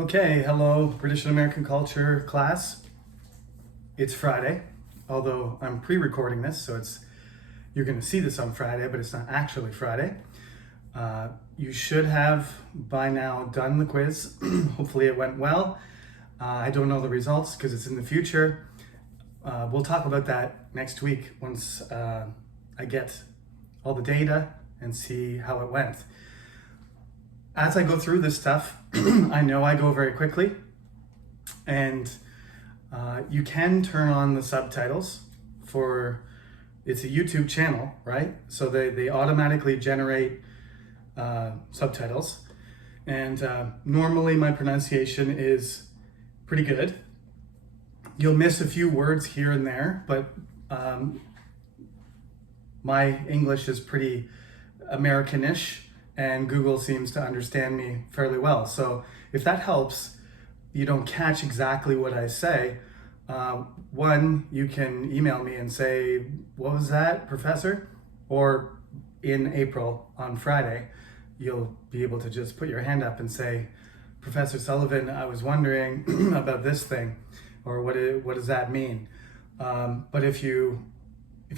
Okay, hello British and American culture class. It's Friday, although I'm pre-recording this, so you're going to see this on Friday, but it's not actually Friday. You should have by now done the quiz. Hopefully it went well. I don't know the results because it's in the future. We'll talk about that next week once I get all the data and see how it went. As I go through this stuff, I know I go very quickly, and you can turn on the subtitles it's a YouTube channel, right? So they automatically generate subtitles, and normally my pronunciation is pretty good. You'll miss a few words here and there, but my English is pretty Americanish, and Google seems to understand me fairly well. So if that helps, you don't catch exactly what I say, one, you can email me and say, what was that, Professor? Or in April on Friday, you'll be able to just put your hand up and say, Professor Sullivan, I was wondering about this thing, or what does that mean? But if you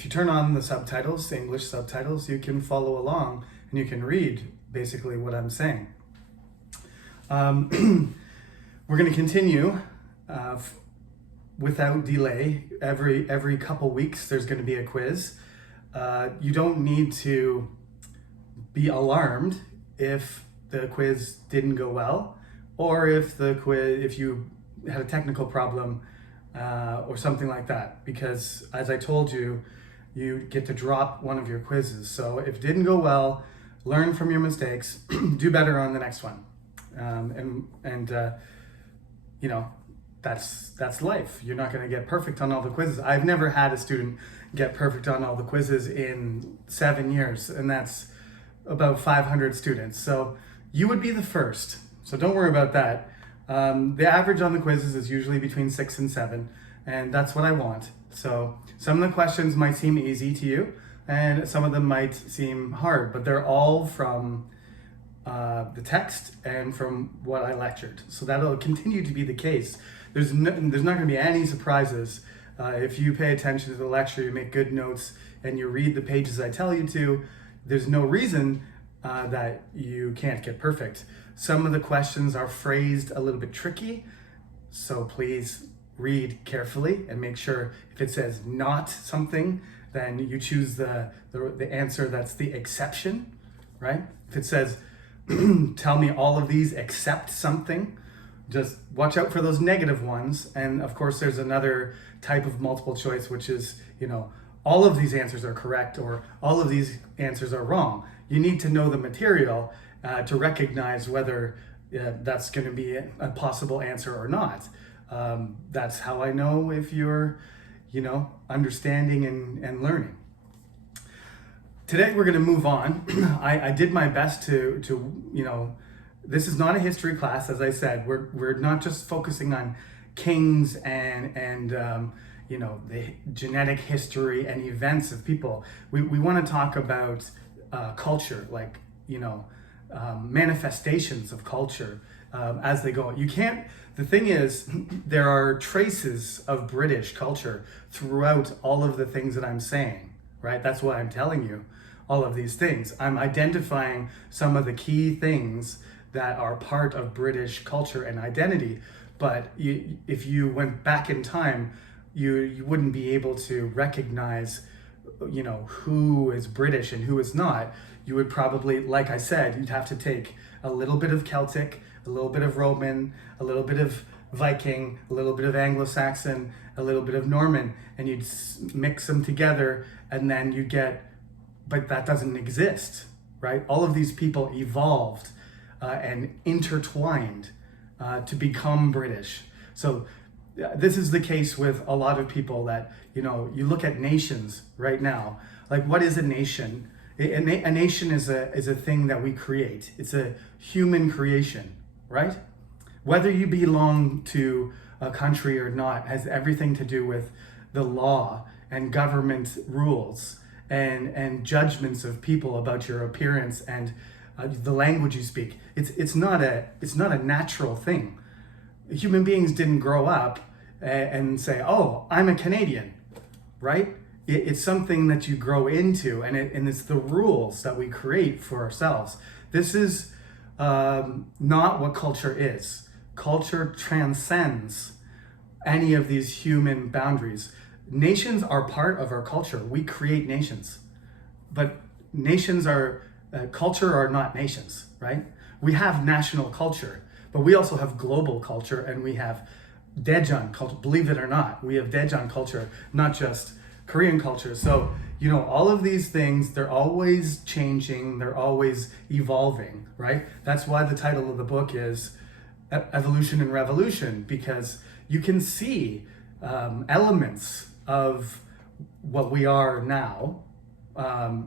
turn on the subtitles, the English subtitles, you can follow along and you can read basically what I'm saying. We're going to continue without delay. Every couple weeks there's going to be a quiz. You don't need to be alarmed if the quiz didn't go well, or if you had a technical problem or something like that, because as I told you, you get to drop one of your quizzes. So if it didn't go well, learn from your mistakes, do better on the next one. You know, that's life. You're not going to get perfect on all the quizzes. I've never had a student get perfect on all the quizzes in 7 years, and that's about 500 students. So you would be the first. So don't worry about that. The average on the quizzes is usually between 6 and 7, and that's what I want. So some of the questions might seem easy to you, and some of them might seem hard, but they're all from the text and from what I lectured. So that'll continue to be the case. There's not going to be any surprises. If you pay attention to the lecture, you make good notes, and you read the pages I tell you to, there's no reason that you can't get perfect. Some of the questions are phrased a little bit tricky, so please read carefully and make sure if it says not something, then you choose the answer that's the exception, right? If it says, tell me all of these except something, just watch out for those negative ones. And of course, there's another type of multiple choice, which is, all of these answers are correct or all of these answers are wrong. You need to know the material to recognize whether that's going to be a possible answer or not. That's how I know if you're understanding and learning. Today we're going to move on. I did my best to this is not a history class, as I said. We're not just focusing on kings and the genetic history and events of people. We want to talk about culture, like manifestations of culture as they go. The thing is, there are traces of British culture throughout all of the things that I'm saying, right? That's why I'm telling you all of these things. I'm identifying some of the key things that are part of British culture and identity. But if you went back in time, you wouldn't be able to recognize, who is British and who is not. You would probably, like I said, you'd have to take a little bit of Celtic, a little bit of Roman, a little bit of Viking, a little bit of Anglo-Saxon, a little bit of Norman, and you'd mix them together, and then you get, but that doesn't exist, right? All of these people evolved and intertwined to become British. So this is the case with a lot of people that, you look at nations right now. Like, what is a nation? A nation is a thing that we create. It's a human creation, right? Whether you belong to a country or not has everything to do with the law and government rules and judgments of people about your appearance and the language you speak. It's not a natural thing. Human beings didn't grow up and say, oh, I'm a Canadian, right? It's something that you grow into, and it's the rules that we create for ourselves. This is not what culture is. Culture transcends any of these human boundaries. Nations are part of our culture. We create nations, but nations are, culture are not nations, right? We have national culture, but we also have global culture, and we have Daejeon culture. Believe it or not, we have Daejeon culture, not just Korean culture. So, all of these things, they're always changing, they're always evolving, right? That's why the title of the book is Evolution and Revolution, because you can see elements of what we are now.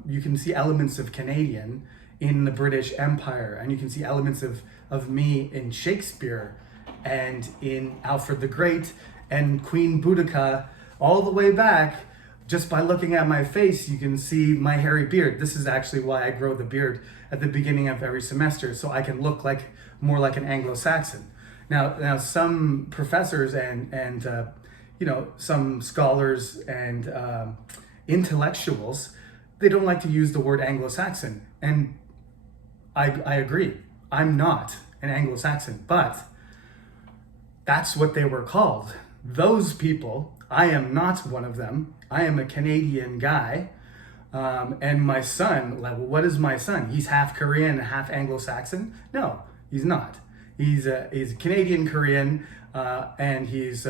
You can see elements of Canadian in the British Empire, and you can see elements of me in Shakespeare and in Alfred the Great and Queen Boudica, all the way back. Just by looking at my face, you can see my hairy beard. This is actually why I grow the beard at the beginning of every semester, so I can look more like an Anglo-Saxon. Now some professors and some scholars and intellectuals, they don't like to use the word Anglo-Saxon, and I agree. I'm not an Anglo-Saxon, but that's what they were called. Those people, I am not one of them. I am a Canadian guy, and my son, what is my son? He's half Korean and half Anglo-Saxon? No, he's not. He's Canadian Korean, and he's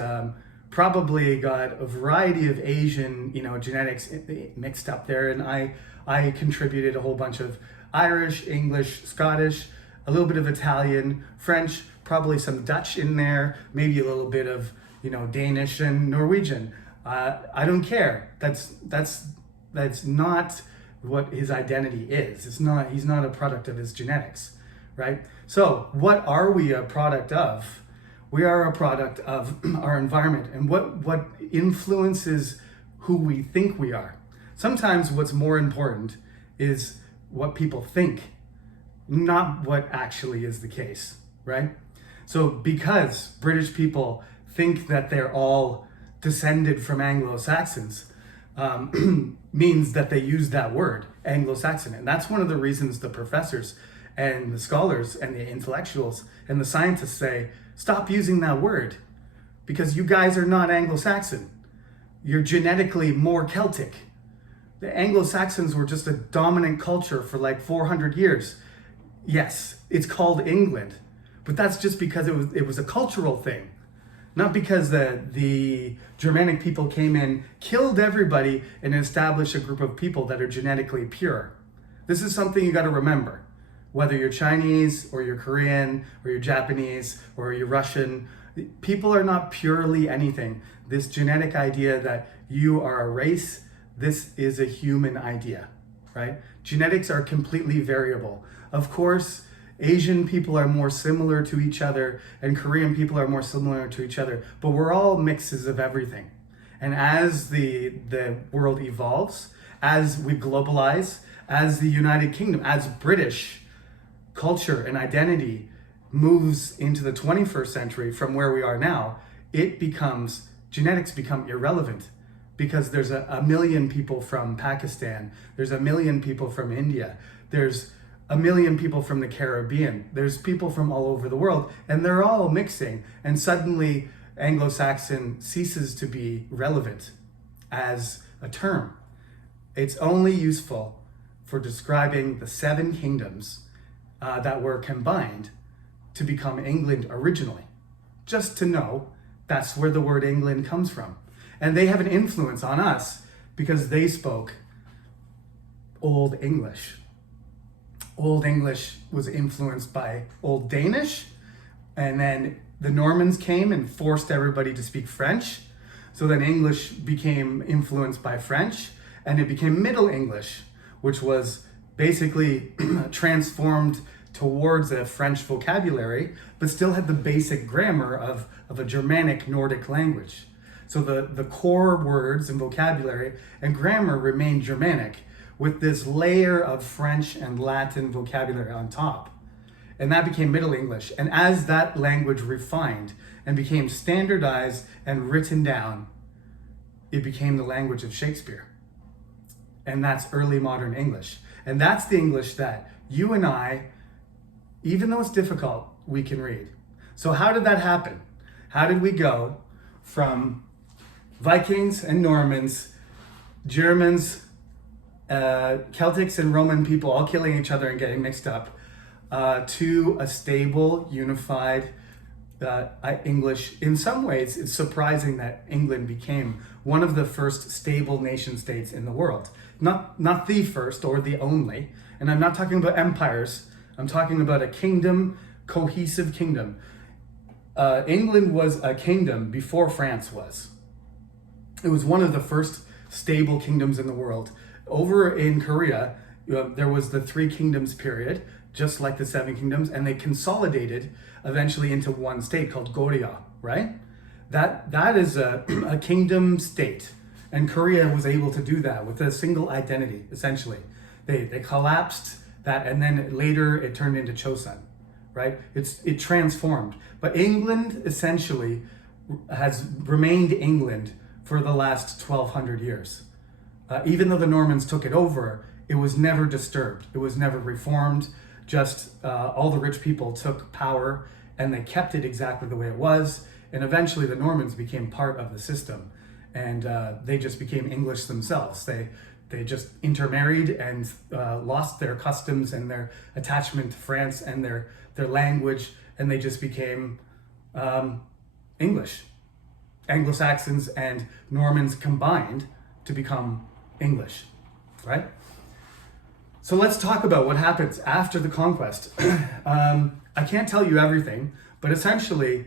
probably got a variety of Asian, genetics mixed up there. And I contributed a whole bunch of Irish, English, Scottish, a little bit of Italian, French, probably some Dutch in there, maybe a little bit of Danish and Norwegian. I don't care. That's not what his identity is. He's not a product of his genetics, right? So what are we a product of? We are a product of our environment, and what influences who we think we are. Sometimes what's more important is what people think, not what actually is the case, right? So because British people think that they're all descended from Anglo-Saxons, means that they use that word, Anglo-Saxon. And that's one of the reasons the professors and the scholars and the intellectuals and the scientists say, stop using that word, because you guys are not Anglo-Saxon. You're genetically more Celtic. The Anglo-Saxons were just a dominant culture for 400 years. Yes, it's called England, but that's just because it was a cultural thing. Not because the Germanic people came in, killed everybody, and established a group of people that are genetically pure. This is something you got to remember. Whether you're Chinese, or you're Korean, or you're Japanese, or you're Russian, people are not purely anything. This genetic idea that you are a race, this is a human idea, right? Genetics are completely variable. Of course, Asian people are more similar to each other, and Korean people are more similar to each other, but we're all mixes of everything. And as the world evolves, as we globalize, as the United Kingdom, as British culture and identity moves into the 21st century from where we are now, genetics become irrelevant, because there's a million people from Pakistan, there's a million people from India, there's a million people from the Caribbean. There's people from all over the world, and they're all mixing. And suddenly Anglo-Saxon ceases to be relevant as a term. It's only useful for describing the 7 kingdoms that were combined to become England originally. Just to know that's where the word England comes from. And they have an influence on us because they spoke Old English. Old English was influenced by Old Danish, and then the Normans came and forced everybody to speak French. So then English became influenced by French, and it became Middle English, which was basically transformed towards a French vocabulary, but still had the basic grammar of a Germanic Nordic language. So the core words and vocabulary and grammar remained Germanic, with this layer of French and Latin vocabulary on top. and that became Middle English. And as that language refined and became standardized and written down, it became the language of Shakespeare. And that's early modern English. And that's the English that you and I, even though it's difficult, we can read. So how did that happen? How did we go from Vikings and Normans, Germans, Celtics and Roman people all killing each other and getting mixed up, to a stable, unified English? In some ways, it's surprising that England became one of the first stable nation states in the world. Not the first or the only. And I'm not talking about empires. I'm talking about a kingdom, cohesive kingdom. England was a kingdom before France was. It was one of the first stable kingdoms in the world. Over in Korea, there was the Three Kingdoms period, just like the Seven Kingdoms, and they consolidated eventually into one state called Goryeo, right? That is a kingdom state, and Korea was able to do that with a single identity, essentially. They collapsed that, and then later it turned into Chosun, right? It transformed. But England essentially has remained England for the last 1,200 years. Even though the Normans took it over, it was never disturbed. It was never reformed. Just all the rich people took power and they kept it exactly the way it was. And eventually the Normans became part of the system, and they just became English themselves. They just intermarried and lost their customs and their attachment to France and their language, and they just became English. Anglo-Saxons and Normans combined to become English, right? So let's talk about what happens after the conquest. I can't tell you everything, but essentially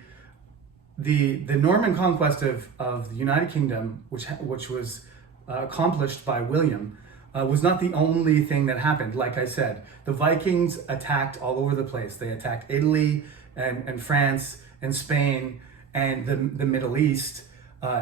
the Norman conquest of the United Kingdom, which was accomplished by William, was not the only thing that happened. Like I said, the Vikings attacked all over the place. They attacked Italy and France and Spain and the Middle East,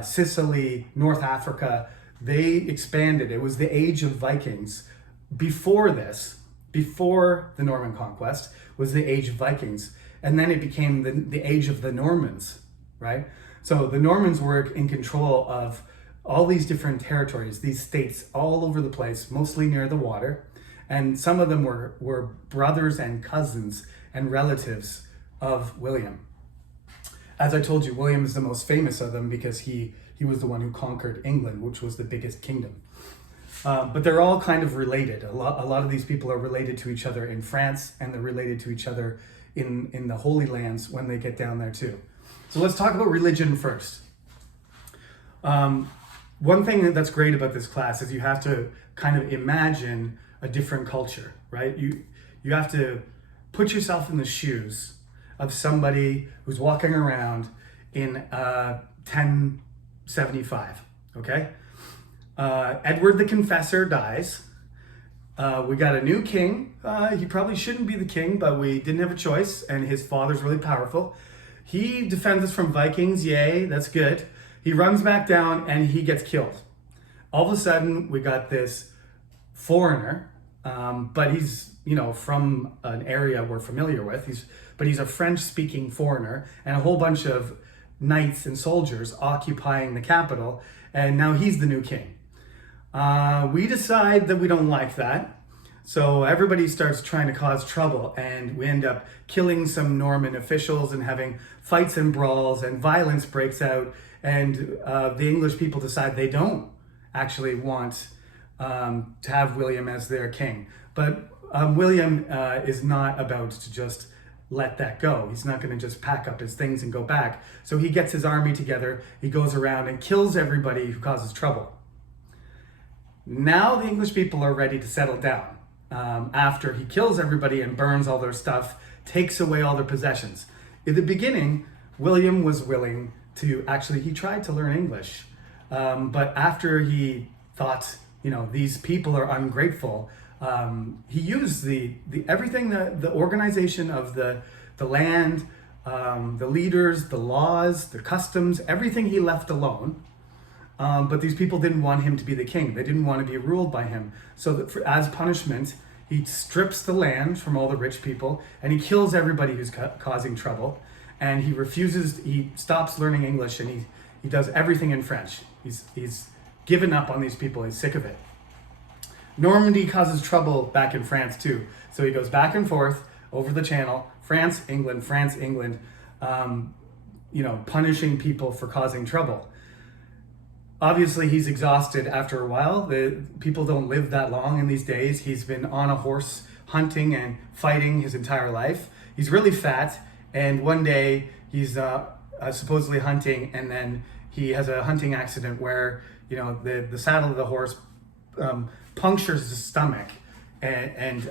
Sicily, North Africa. They expanded. It was the age of Vikings. Before this, before the Norman conquest, was the age of Vikings. And then it became the age of the Normans, right? So the Normans were in control of all these different territories, these states all over the place, mostly near the water. And some of them were brothers and cousins and relatives of William. As I told you, William is the most famous of them because he was the one who conquered England, which was the biggest kingdom. But they're all kind of related. A lot of these people are related to each other in France, and they're related to each other in the Holy Lands when they get down there too. So let's talk about religion first. One thing that's great about this class is you have to kind of imagine a different culture, right? You have to put yourself in the shoes of somebody who's walking around in 1075, okay? Edward the Confessor dies. We got a new king. He probably shouldn't be the king, but we didn't have a choice, and his father's really powerful. He defends us from Vikings, yay, that's good. He runs back down and he gets killed. All of a sudden, we got this foreigner, but he's, from an area we're familiar with. But he's a French-speaking foreigner, and a whole bunch of knights and soldiers occupying the capital, and now he's the new king. We decide that we don't like that, so everybody starts trying to cause trouble, and we end up killing some Norman officials and having fights and brawls, and violence breaks out, and the English people decide they don't actually want to have William as their king. But William is not about to just let that go. He's not going to just pack up his things and go back. So he gets his army together, he goes around and kills everybody who causes trouble. Now the English people are ready to settle down. After he kills everybody and burns all their stuff, takes away all their possessions. In the beginning, William was willing to, he tried to learn English. But after he thought, these people are ungrateful, he used the everything, the organization of the land, the leaders, the laws, the customs, everything he left alone. But these people didn't want him to be the king. They didn't want to be ruled by him. So that as punishment, He strips the land from all the rich people, and he kills everybody who's causing trouble. And he stops learning English, and he does everything in French. He's given up on these people. He's sick of it. Normandy causes trouble back in France too. So he goes back and forth over the channel, France, England, punishing people for causing trouble. Obviously, he's exhausted after a while. The people don't live that long in these days. He's been on a horse hunting and fighting his entire life. He's really fat, and one day he's supposedly hunting, and then he has a hunting accident where the saddle of the horse punctures his stomach, and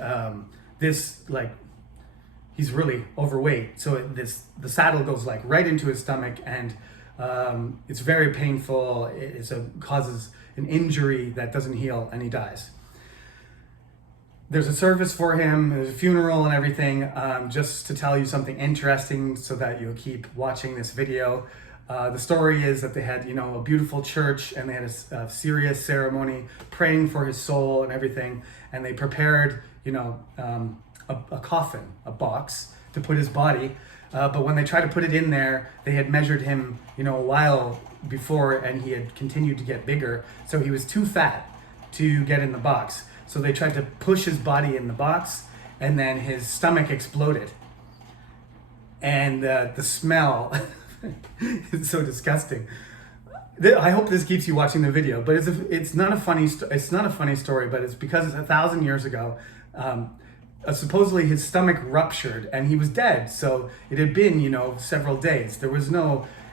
he's really overweight, so the saddle goes right into his stomach, and it's very painful. It causes an injury that doesn't heal, and he dies. There's a service for him, there's a funeral and everything. Just to tell you something interesting so that you'll keep watching this video. The story is that they had, a beautiful church, and they had a serious ceremony praying for his soul and everything. And they prepared, a coffin, a box to put his body. But when they tried to put it in there, they had measured him, a while before, and he had continued to get bigger. So he was too fat to get in the box. So they tried to push his body in the box, and then his stomach exploded. And the smell is so disgusting. I hope this keeps you watching the video, but it's not a funny story, but it's because it's 1,000 years ago. Supposedly his stomach ruptured and he was dead. So it had been, several days. It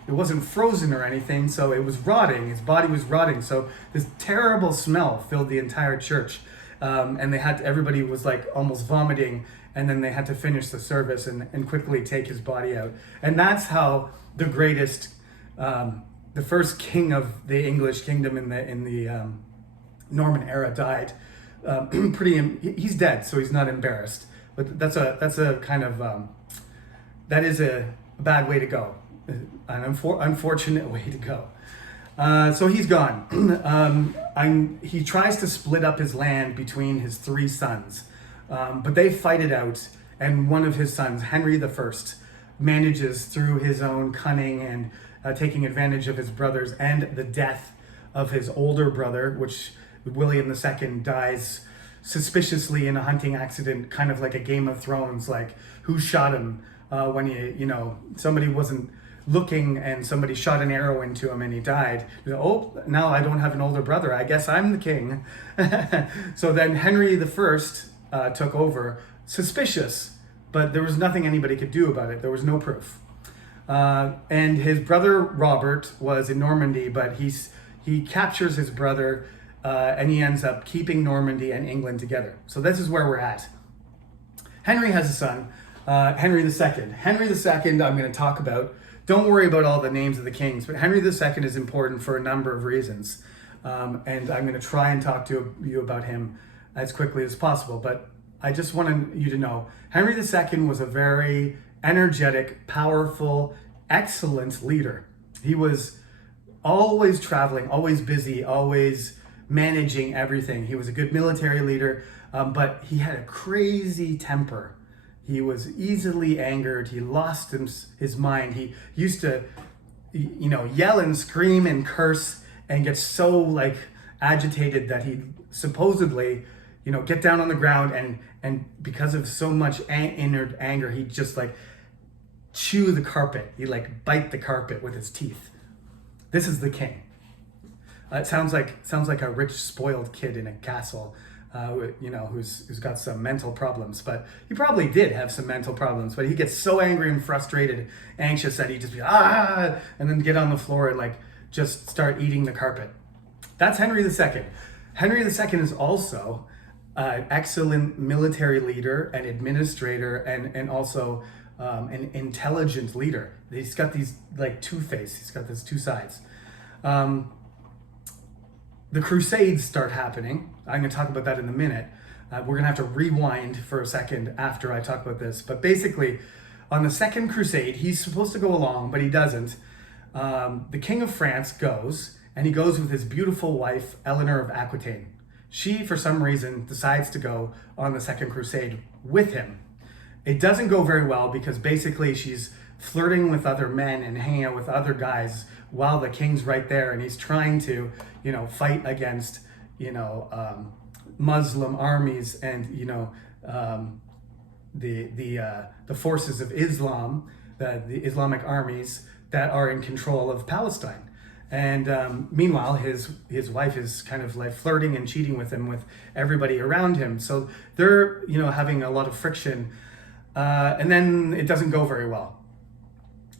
wasn't frozen or anything, so it was rotting. His body was rotting. So this terrible smell filled the entire church. And everybody was almost vomiting, and then they had to finish the service and quickly take his body out. And that's how the greatest, the first king of the English kingdom in the Norman era died. He's dead, so he's not embarrassed. But that is a bad way to go, an unfortunate way to go. So he's gone. He tries to split up his land between his 3 sons, but they fight it out, and one of his sons, Henry I, manages through his own cunning and taking advantage of his brothers and the death of his older brother, which William II dies suspiciously in a hunting accident, kind of like a Game of Thrones, who shot him when somebody wasn't looking and somebody shot an arrow into him and he died. Oh, now I don't have an older brother. I guess I'm the king. So then Henry I took over, suspicious, but there was nothing anybody could do about it. There was no proof. And his brother Robert was in Normandy, but he captures his brother, and he ends up keeping Normandy and England together. So this is where we're at. Henry has a son, Henry II. Henry II I'm going to talk about. Don't worry about all the names of the kings, but Henry II is important for a number of reasons. And I'm going to try and talk to you about him as quickly as possible. But I just wanted you to know, Henry II was a very energetic, powerful, excellent leader. He was always traveling, always busy, always managing everything. He was a good military leader, but he had a crazy temper. He was easily angered. He lost his mind. He used to, yell and scream and curse and get so agitated that he'd supposedly, get down on the ground and because of so much inner anger, he'd just chew the carpet. He'd bite the carpet with his teeth. This is the king. It sounds like a rich, spoiled kid in a castle. Who's got some mental problems, but he probably did have some mental problems, but he gets so angry and frustrated, anxious that he just and then get on the floor and just start eating the carpet. That's Henry II. Henry II is also an excellent military leader and administrator and also an intelligent leader. He's got these two-faced, he's got these 2 sides. The Crusades start happening. I'm going to talk about that in a minute. We're going to have to rewind for a second after I talk about this. But basically, on the Second Crusade, he's supposed to go along, but he doesn't. The King of France goes, and he goes with his beautiful wife, Eleanor of Aquitaine. she, for some reason, decides to go on the Second Crusade with him. It doesn't go very well because basically she's flirting with other men and hanging out with other guys while the king's right there, and he's trying to, fight against, Muslim armies and, the forces of Islam, the Islamic armies that are in control of Palestine. And meanwhile, his wife is kind of like flirting and cheating with him with everybody around him. So they're, having a lot of friction. And then it doesn't go very well.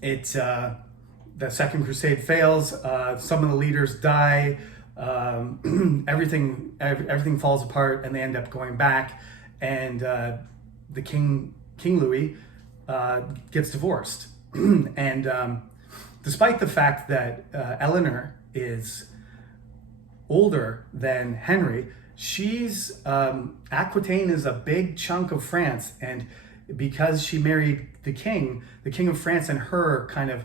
The Second Crusade fails. Some of the leaders die. Everything falls apart, and they end up going back. And the King Louis gets divorced. And despite the fact that Eleanor is older than Henry, Aquitaine is a big chunk of France, and because she married the king of France and her kind of,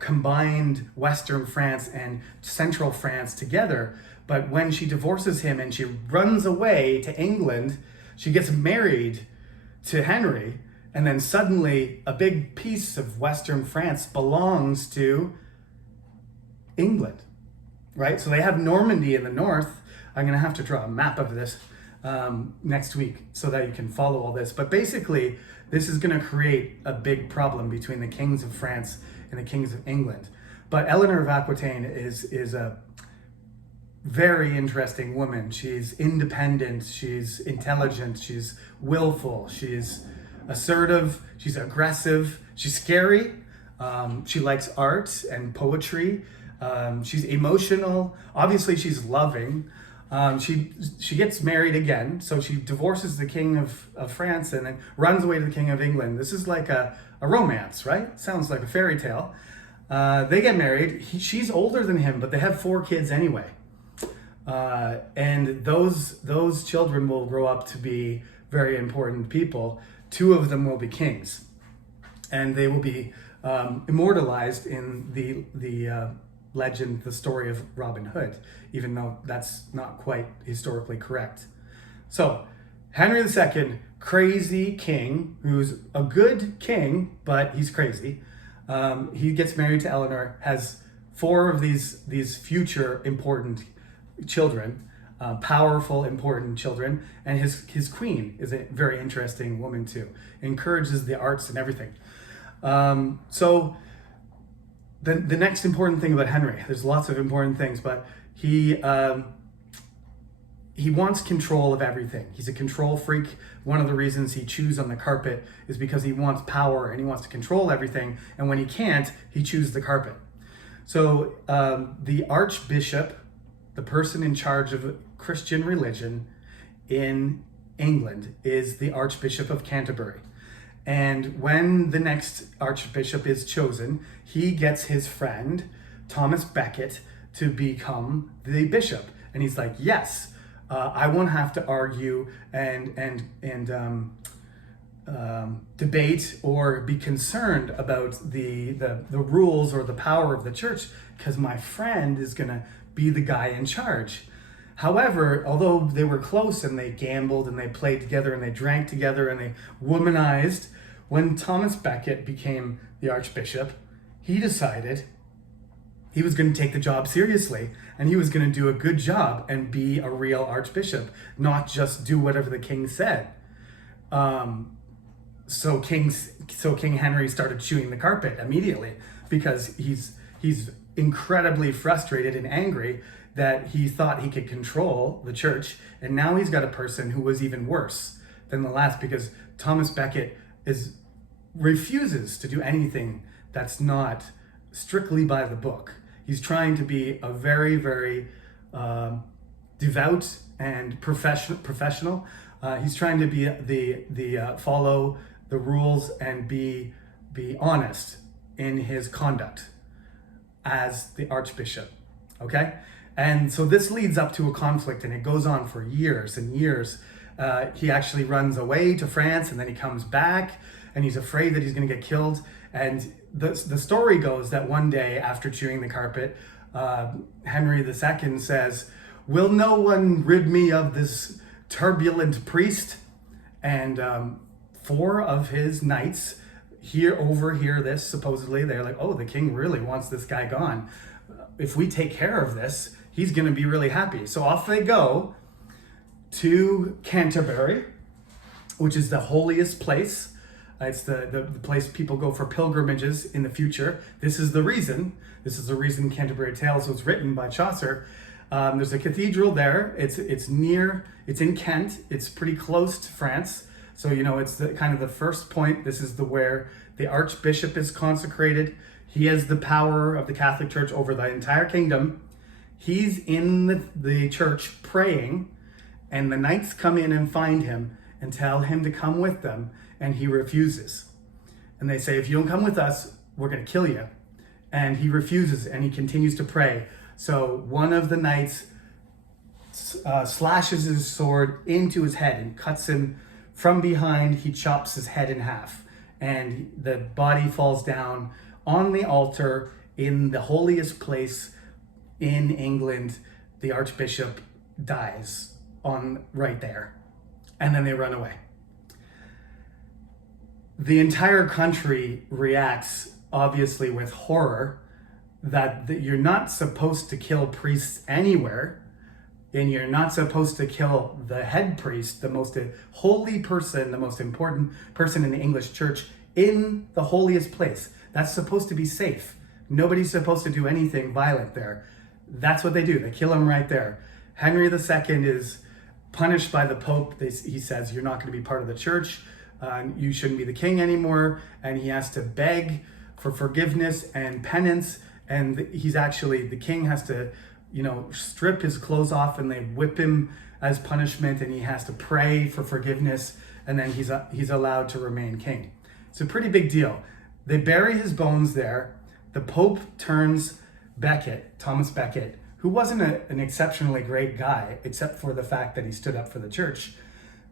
combined Western France and Central France together. But when she divorces him and she runs away to England, she gets married to Henry, and then suddenly a big piece of Western France belongs to England, right? So they have Normandy in the north. I'm going to have to draw a map of this next week so that you can follow all this. But basically, this is going to create a big problem between the kings of France and the kings of England. But Eleanor of Aquitaine is a very interesting woman. She's independent, she's intelligent, she's willful, she's assertive, she's aggressive, she's scary. She likes art and poetry. She's emotional. Obviously, she's loving. She gets married again, so she divorces the king of France and then runs away to the king of England. This is like a romance, right? Sounds like a fairy tale. They get married. She's older than him, but they have 4 kids anyway. And those children will grow up to be very important people. 2 of them will be kings, and they will be immortalized in the legend, the story of Robin Hood, even though that's not quite historically correct. So Henry II, crazy king, who's a good king, but he's crazy. He gets married to Eleanor, has 4 of these future important children, powerful, important children, and his queen is a very interesting woman too. Encourages the arts and everything. So the next important thing about Henry, there's lots of important things, but he wants control of everything. He's a control freak. One of the reasons he chews on the carpet is because he wants power and he wants to control everything. And when he can't, he chews the carpet. So the Archbishop, the person in charge of Christian religion in England, is the Archbishop of Canterbury. And when the next Archbishop is chosen, he gets his friend, Thomas Becket, to become the bishop. And he's like, yes, I won't have to argue and debate or be concerned about the rules or the power of the church, because my friend is going to be the guy in charge. However, although they were close and they gambled and they played together and they drank together and they womanized, when Thomas Becket became the Archbishop, he decided he was going to take the job seriously and he was going to do a good job and be a real Archbishop, not just do whatever the king said. So King Henry started chewing the carpet immediately because he's incredibly frustrated and angry that he thought he could control the church, and now he's got a person who was even worse than the last, because Thomas Becket refuses to do anything that's not strictly by the book. He's trying to be a very, very devout and professional. He's trying to be follow the rules and be honest in his conduct as the Archbishop. Okay? And so this leads up to a conflict, and it goes on for years and years. He actually runs away to France, and then he comes back, and he's afraid that he's going to get killed. And the story goes that one day, after chewing the carpet, Henry II says, will no one rid me of this turbulent priest? And 4 of his knights overhear this, supposedly. They're like, oh, the king really wants this guy gone. If we take care of this, he's going to be really happy. So off they go to Canterbury, which is the holiest place. It's the place people go for pilgrimages in the future. This is the reason Canterbury Tales was written by Chaucer. There's a cathedral there. It's in Kent. It's pretty close to France. So, it's kind of the first point. This is where the Archbishop is consecrated. He has the power of the Catholic Church over the entire kingdom. He's in the church praying, and the knights come in and find him and tell him to come with them, and he refuses. And they say, if you don't come with us, we're going to kill you. And he refuses, and he continues to pray. So one of the knights slashes his sword into his head and cuts him from behind. He chops his head in half, and the body falls down on the altar in the holiest place in England. The Archbishop dies right there, and then they run away. The entire country reacts, obviously, with horror that you're not supposed to kill priests anywhere, and you're not supposed to kill the head priest, the most holy person, the most important person in the English church, in the holiest place. That's supposed to be safe. Nobody's supposed to do anything violent there. That's what they do. They kill him right there. Henry II is punished by the Pope. He says, you're not going to be part of the church. You shouldn't be the king anymore. And he has to beg for forgiveness and penance. And the king has to, strip his clothes off, and they whip him as punishment, and he has to pray for forgiveness. And then he's allowed to remain king. It's a pretty big deal. They bury his bones there. The Pope turns Thomas Becket, who wasn't an exceptionally great guy, except for the fact that he stood up for the church,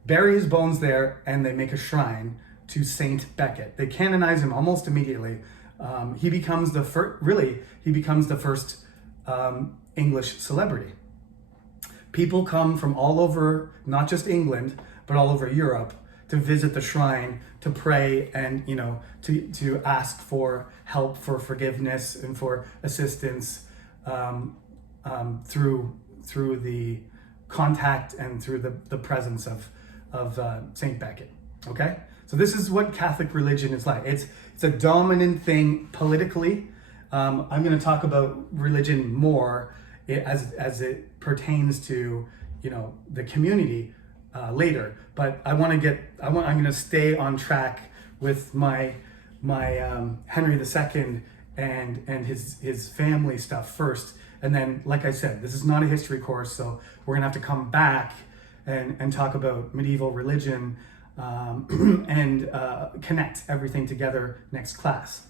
bury his bones there, and they make a shrine to Saint Becket. They canonize him almost immediately. He becomes the first English celebrity. People come from all over, not just England, but all over Europe, to visit the shrine, to pray, and to ask for help, for forgiveness, and for assistance through the contact and through the presence of Saint Becket. Okay, so this is what Catholic religion is like. It's a dominant thing politically. I'm going to talk about religion more as it pertains to the community later, but I'm going to stay on track with my Henry II and his family stuff first, and then, like I said, this is not a history course, so we're gonna have to come back and talk about medieval religion and connect everything together next class.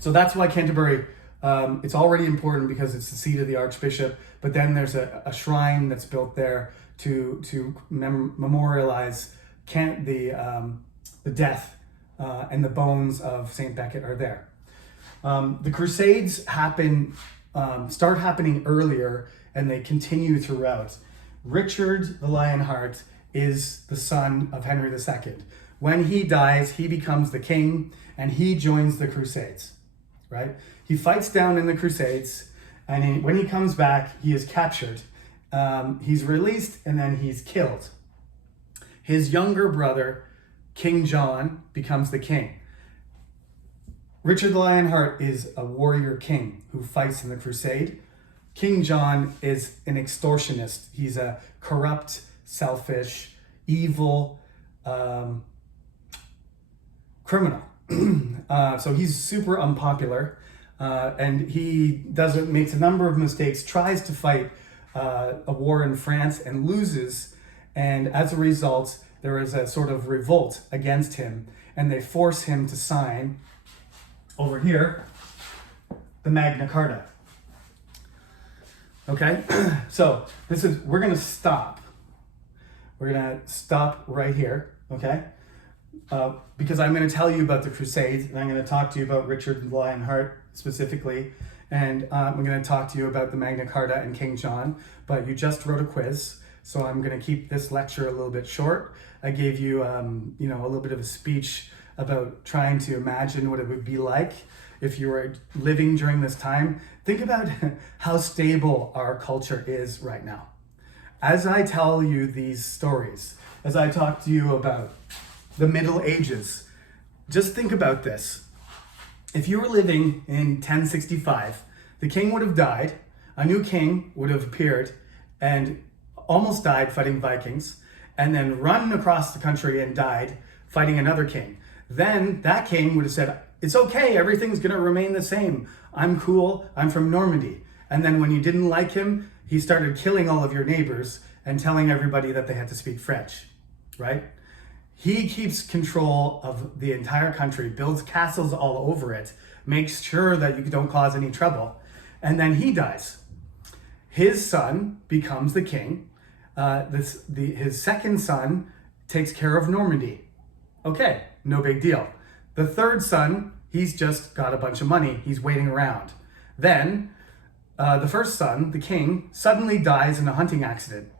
So that's why Canterbury, it's already important because it's the seat of the Archbishop, but then there's a shrine that's built there to memorialize the death and the bones of Saint Becket are there. The Crusades start happening earlier, and they continue throughout. Richard the Lionheart is the son of Henry II. When he dies, he becomes the king, and he joins the Crusades, right? He fights down in the Crusades, and when he comes back, he is captured. He's released, and then he's killed. His younger brother, King John, becomes the king. Richard the Lionheart is a warrior king who fights in the crusade. King John is an extortionist. He's a corrupt, selfish, evil criminal. So he's super unpopular, and he makes a number of mistakes, tries to fight a war in France and loses. And as a result, there is a sort of revolt against him, and they force him to sign, over here, the Magna Carta. Okay, so we're gonna stop. We're gonna stop right here, okay? Because I'm gonna tell you about the Crusades, and I'm gonna talk to you about Richard the Lionheart specifically, and I'm going to talk to you about the Magna Carta and King John, but you just wrote a quiz, so I'm going to keep this lecture a little bit short. I gave you, a little bit of a speech about trying to imagine what it would be like if you were living during this time. Think about how stable our culture is right now. As I tell you these stories, as I talk to you about the Middle Ages, just think about this. If you were living in 1065, the king would have died, a new king would have appeared and almost died fighting Vikings, and then run across the country and died fighting another king. Then that king would have said, it's okay, everything's gonna remain the same. I'm cool, I'm from Normandy. And then when you didn't like him, he started killing all of your neighbors and telling everybody that they had to speak French, right? He keeps control of the entire country, builds castles all over it, makes sure that you don't cause any trouble, and then he dies. His son becomes the king. His second son takes care of Normandy. Okay, no big deal. The third son, he's just got a bunch of money. He's waiting around. Then the first son, the king, suddenly dies in a hunting accident.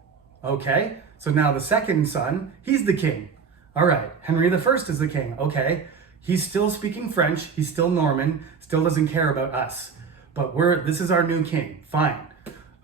Okay, so now the second son, he's the king. All right, Henry I is the king. Okay, he's still speaking French. He's still Norman, still doesn't care about us. But this is our new king, fine.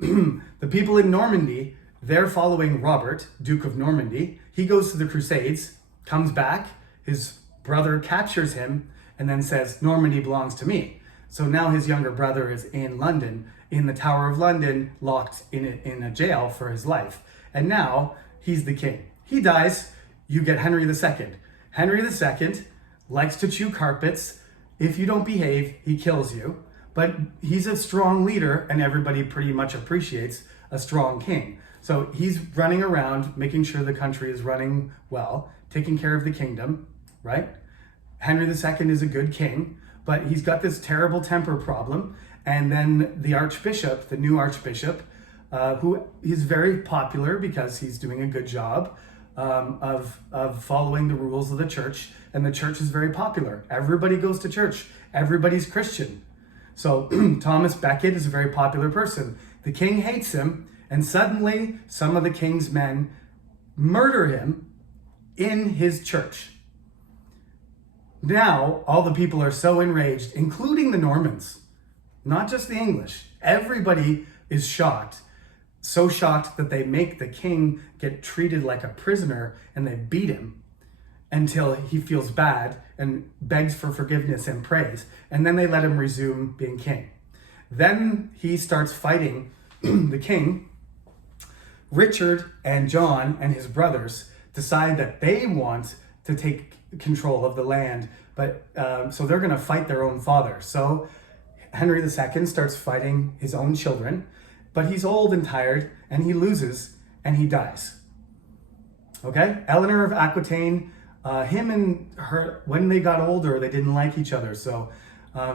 The people in Normandy, they're following Robert, Duke of Normandy. He goes to the Crusades, comes back, his brother captures him, and then says, Normandy belongs to me. So now his younger brother is in London, in the Tower of London, locked in a jail for his life. And now he's the king. He dies, you get Henry II. Henry II likes to chew carpets. If you don't behave, he kills you. But he's a strong leader, and everybody pretty much appreciates a strong king. So he's running around, making sure the country is running well, taking care of the kingdom, right? Henry II is a good king, but he's got this terrible temper problem. And then the Archbishop, the new Archbishop, who is very popular because he's doing a good job of following the rules of the church, and the church is very popular. Everybody goes to church. Everybody's Christian. So Thomas Becket is a very popular person. The king hates him, and suddenly some of the king's men murder him in his church. Now, all the people are so enraged, including the Normans, not just the English. Everybody is shocked. So shocked that they make the king get treated like a prisoner, and they beat him until he feels bad and begs for forgiveness and prays. And then they let him resume being king. Then he starts fighting the king. Richard and John and his brothers decide that they want to take control of the land, but so they're going to fight their own father. So Henry II starts fighting his own children, but he's old and tired, and he loses, and he dies. Okay? Eleanor of Aquitaine, him and her, when they got older, they didn't like each other. So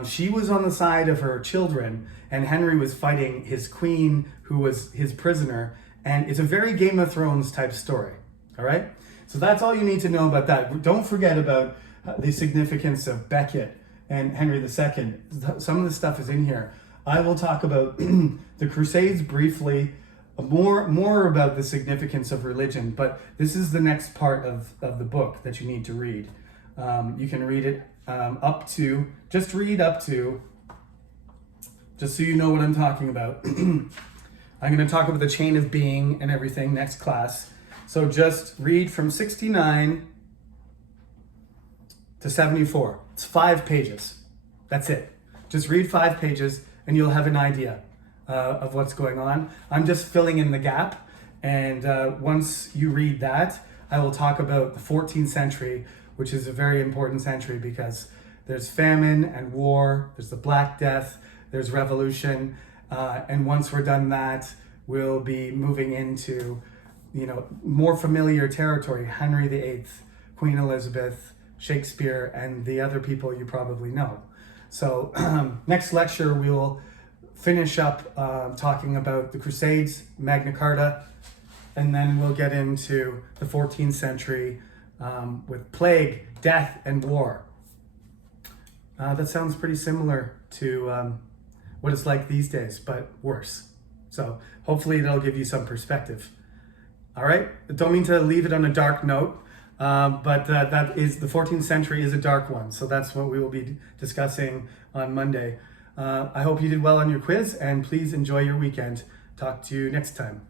she was on the side of her children, and Henry was fighting his queen, who was his prisoner. And it's a very Game of Thrones type story. All right? So that's all you need to know about that. Don't forget about the significance of Becket and Henry II. Some of the stuff is in here. I will talk about the Crusades briefly, more about the significance of religion, but this is the next part of the book that you need to read. You can read it just so you know what I'm talking about. I'm going to talk about the chain of being and everything next class. So just read from 69 to 74. It's 5 pages. That's it. Just read 5 pages and you'll have an idea of what's going on. I'm just filling in the gap. And once you read that, I will talk about the 14th century, which is a very important century because there's famine and war, there's the Black Death, there's revolution. And once we're done that, we'll be moving into more familiar territory. Henry VIII, Queen Elizabeth, Shakespeare, and the other people you probably know. So next lecture, we'll finish up talking about the Crusades, Magna Carta, and then we'll get into the 14th century with plague, death, and war. That sounds pretty similar to what it's like these days, but worse. So hopefully it'll give you some perspective. All right, don't mean to leave it on a dark note, but that is, the 14th century is a dark one. So that's what we will be discussing on Monday. I hope you did well on your quiz, and please enjoy your weekend. Talk to you next time.